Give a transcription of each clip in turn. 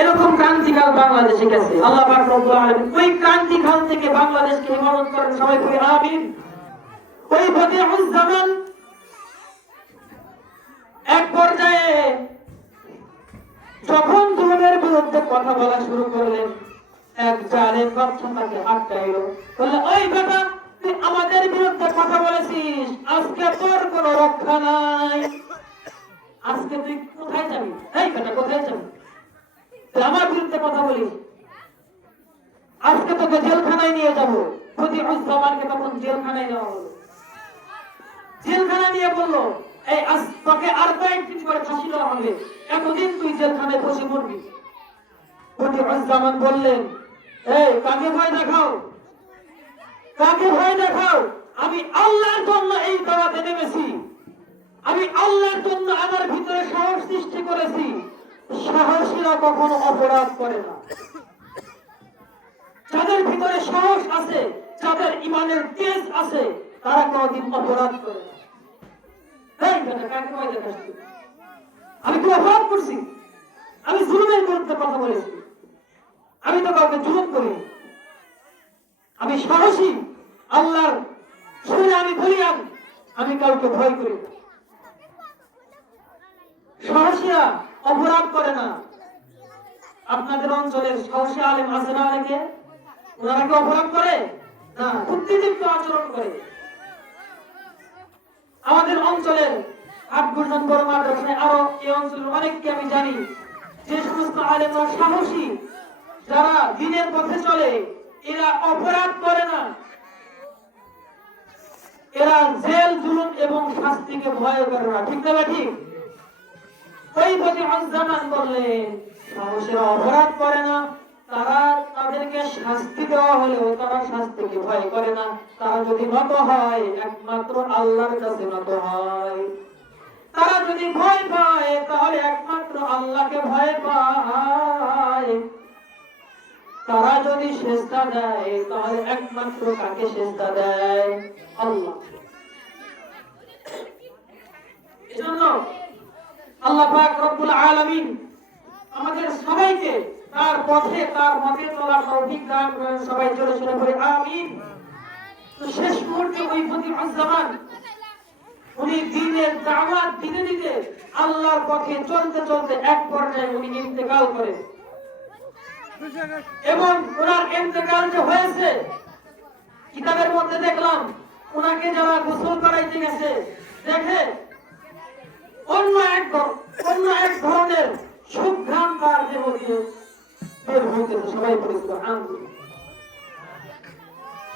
এরকম ক্রান্তিকাল বাংলাদেশে গেছে। আল্লাহ ওই ক্রান্তিকাল থেকে বাংলাদেশকে হেফাজত করেন। সবাই বলি আমিন। ওই বদিউজ জামান এক পর্যায়ে যখন জুলুমের বিরুদ্ধে কথা বলা শুরু করলেন, এক জালেম বাচ্চা আটকাইল। বললে, ওই বাবা তুই আমাদের বিরুদ্ধে কথা বলেছিস। আজকে তোর কোনো রক্ষা নাই। আজকে তুই কোথায় যাবি? এই বেটা, কোথায় যাবি? কথা বলিস আজকে তোকে জেলখানায় নিয়ে যাব। তখন জেলখানায় নেওয়া হলো। জেলখানা নিয়ে বলল, এই আজ তোকে আর কয়েকদিন করে ফাঁসি দেওয়া হবে। এতদিন তুই জেলখানায় বসে মরবি বললেন, এই, কাকে ভয় দেখাও? কাকে ভয় দেখাও? আমি আল্লাহর জন্য এই দাওয়াতে নেমেছি। আমি আল্লাহর জন্য আমার ভিতরে সাহস সৃষ্টি করেছি। সাহসীরা কখনো অপরাধ করে না। যাদের ভিতরে সাহস আছে, যাদের ইমানের তেজ আছে, তারা কোনদিন অপরাধ করে? আমি অপরাধ করছি। আমি জুলুমের বিরুদ্ধে কথা বলেছি। আমি তো কাউকে জুলুম করি আমি সাহসী। আল্লাহর শুনে আমি বলিয়ান আমি কাউকে ভয় করি সাহসীরা অপরাধ করে না। আপনাদের অঞ্চলের সাহসী আলেম আছে অনেকে? ওনারা কি অপরাধ করে? না, বুদ্ধিদীপ্ত আচরণ করে। আমাদের অঞ্চলের মাদ্রাসায় আরও এই অঞ্চলের অনেককে আমি জানি, যে সমস্ত আলেমরা সাহসী, যারা দিনের পথে চলে, এরা অপরাধ করে না। এরা জেল, জুলুম এবং শাস্তিকে ভয় করে না। ঠিক না ঠিক? অপরাধ করে না। তারা তাদেরকে শাস্তি দেওয়া হলেও তারা শাস্তিকে ভয় করে না। তারা যদি নত হয়, একমাত্র আল্লাহর কাছে নত হয়। তারা যদি ভয় পায়, তাহলে একমাত্র আল্লাহকে ভয় পায়। তারা যদি চেষ্টা দেয়, তাহলে একমাত্র কাকে চেষ্টা দেয়? আল্লাহ এজন্য আল্লাহ পাক রব্বুল আলামিন আমাদের সবাইকে তার পথে, তার মতে চলার তৌফিক দান করেন। সবাই জোরে জোরে করে আমিন। তো শেষ মুহূর্তে ওই প্রতি জামান উনি দিনের দাওয়াত দিতে দিতে আল্লাহর পথে চলতে চলতে এক পর্যায়ে উনি ইন্তেকাল করেন এবং ওনার ইন্তেকাল যে হয়েছে, কিতাবের মধ্যে দেখলাম, ওনাকে যারা গোসল করাইতে গেছে, দেখে অন্য এক অন্য এক ধরনের তার দিয়ে বের হইতেছে সবাই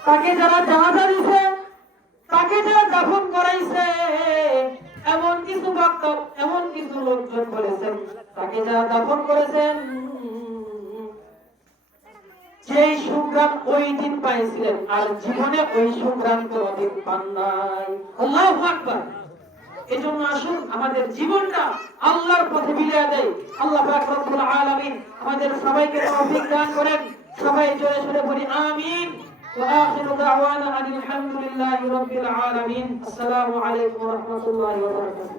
তাকে যারা জানাজা দিছে তাকে যারা দাফন করাইছে, এমন কিছু বক্তব্য এমন কিছু লোকজন বলেছেন, তাকে যারা দাফন করেছেন, যেই সুগ্রাম ওই দিন পাইছিলেন, আর জীবনে ওই সুগ্রাম কোনদিন পান নাই। আল্লাহ আকবার। এজন্য আসুন আমাদের জীবনটা আল্লাহর পথে বিলিয়ে দেয় আল্লাহ পাক রব্বুল আলামিন আমাদের সবাইকে তৌফিক দান করেন সবাই জোরে জোরে বলি আমিন وآخر دعوانا أن الحمد لله رب العالمين السلام عليكم ورحمة الله وبركاته